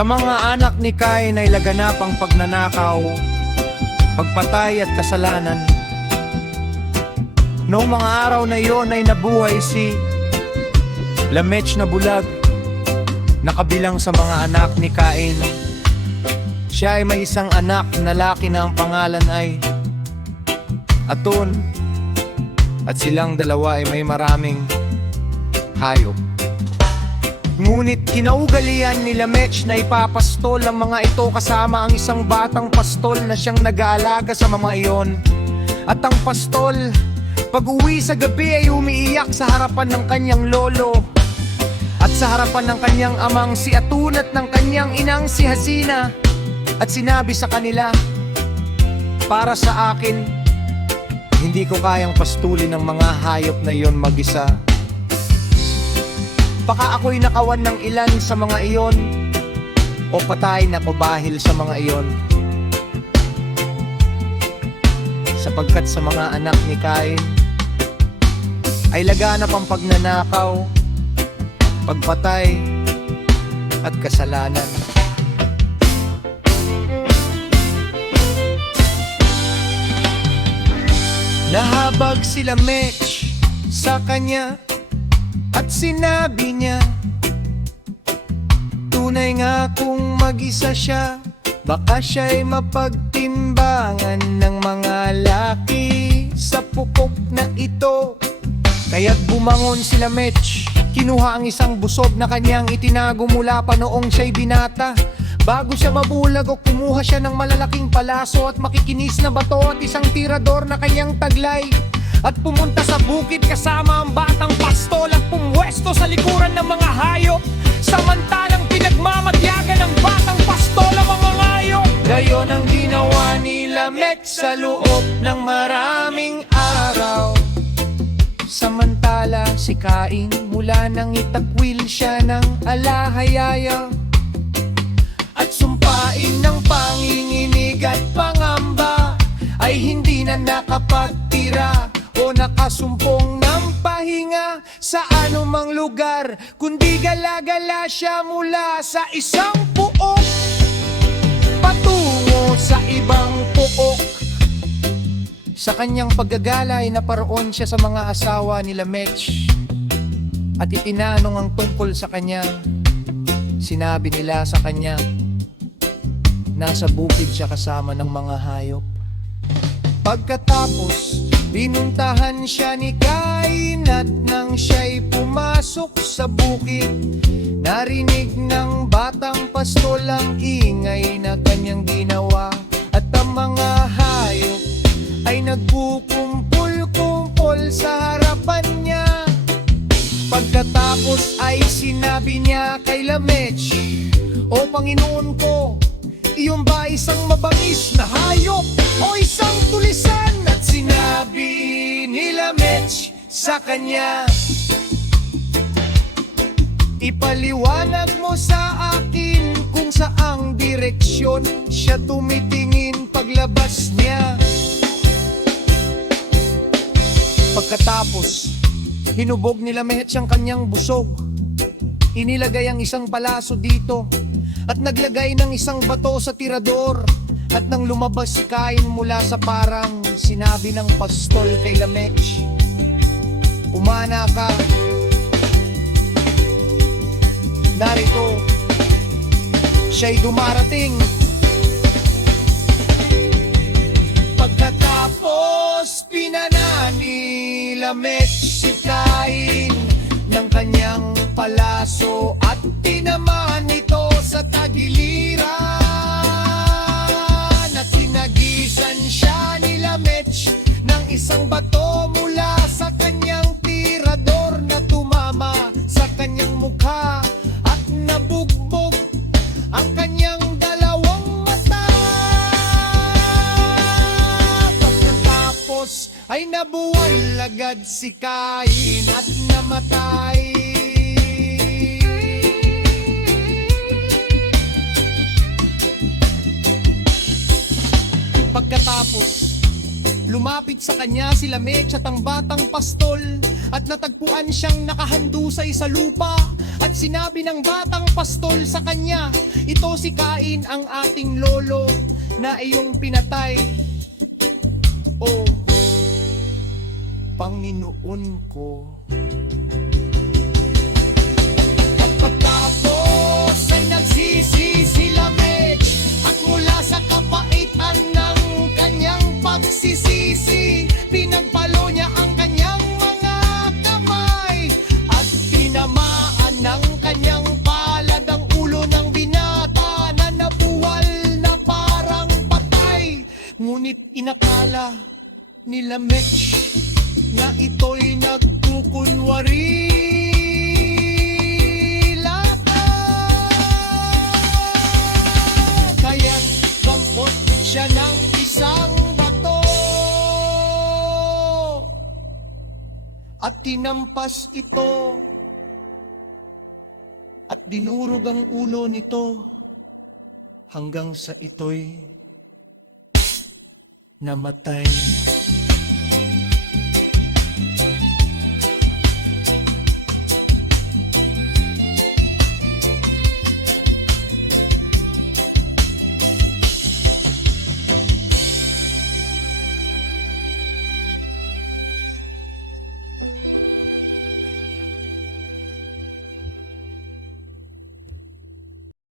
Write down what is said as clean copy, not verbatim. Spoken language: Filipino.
Sa mga anak ni Cain ay laganap ang pagnanakaw, pagpatay at kasalanan. Noong mga araw na iyon ay nabuhay si Lamech na bulag, nakabilang sa mga anak ni Cain. Siya ay may isang anak na lalaki na ang pangalan ay Aton, at silang dalawa ay may maraming hayop. Ngunit kinaugalian ni Lamech na ipapastol ang mga ito kasama ang isang batang pastol na siyang nag-aalaga sa mga iyon. At ang pastol, pag-uwi sa gabi ay umiiyak sa harapan ng kanyang lolo at sa harapan ng kanyang amang si Atun at ng kanyang inang si Hasina, at sinabi sa kanila, "Para sa akin, hindi ko kayang pastulin ng mga hayop na iyon mag-isa. Baka ako'y nakawan ng ilan sa mga iyon o patay na pabahil sa mga iyon." Sapagkat sa mga anak ni Cain ay laganap ang pagnanakaw, pagpatay at kasalanan. Nahabag si Lamech sa kanya at sinabi niya, "Tunay nga kung mag-isa siya, baka siya'y mapagtimbangan ng mga laki sa pupok na ito." Kaya't bumangon si Lamech, kinuha ang isang busog na kanyang itinago mula pa noong siya'y binata. Bago siya mabulag o kumuha siya ng malalaking palaso at makikinis na bato at isang tirador na kanyang taglay, at pumunta sa bukid kasama ang batang pastol at pumwesto sa likuran ng mga hayop, samantalang pinagmamadyagan ng batang pastol ang mga hayop. Gayon ang ginawa ni Lamech sa loob ng maraming araw. Samantala si Cain, mula nang itakwil siya ng alahayaya at sumpain ng panginginig at pangamba, ay hindi na nakapagtira o nakasumpong ng pahinga sa anumang lugar, kundi gala-gala siya mula sa isang puok patungo sa ibang puok. Sa kanyang paggagala ay naparoon siya sa mga asawa ni Lamech at itinanong ang tungkol sa kanya. Sinabi nila sa kanya, nasa bukid siya kasama ng mga hayop. Pagkatapos, binuntahan siya ni Cain at nang siya'y pumasok sa bukid, narinig ng batang pastol ang ingay na kanyang ginawa, at ang mga hayop ay nagkukumpul-kumpul sa harapan niya. Pagkatapos ay sinabi niya kay Lamech, "O Panginoon ko, iyon ba isang mabangis na hayop o isang tulisan?" At sinabi ni Lamech sa kanya, "Ipaliwanag mo sa akin kung saang direksyon siya tumitingin paglabas niya." Pagkatapos, hinubog ni Lamech ang kanyang busog, inilagay ang isang palaso dito at naglagay ng isang bato sa tirador. At nang lumabas si Cain mula sa parang, sinabi ng pastol kay Lamech, "Umana ka, narito, siya'y dumarating." Pagkatapos pinana ni Lamech si Cain ng kanyang palaso at tinamaan ito sa tagiliran, at tinagisan siya ni Lamech ng isang bato mula sa kanyang tirador na tumama sa kanyang mukha at nabugbog ang kanyang dalawang mata. Pagkatapos ay nabuwal agad si Cain at namatay. Pagkatapos, lumapit sa kanya si Lamech at ang batang pastol, at natagpuan siyang nakahandusay sa lupa At sinabi ng batang pastol sa kanya, ito si Cain ang ating lolo na iyong pinatay. O Panginoon ko. At pagtapos ay nagsisi si Lamech, at mula sa kapaitan ng kanyang pagsisisi, pinagpalo niya ang kanyang mga kamay, at tinamaan ng kanyang palad ang ulo ng binata na nabuwal na parang patay. Ngunit inakala ni Lamech na ito'y nagkukunwari lamang. Kaya't gampot siya ng isang bato at tinampas ito at dinurog ang ulo nito hanggang sa ito'y namatay.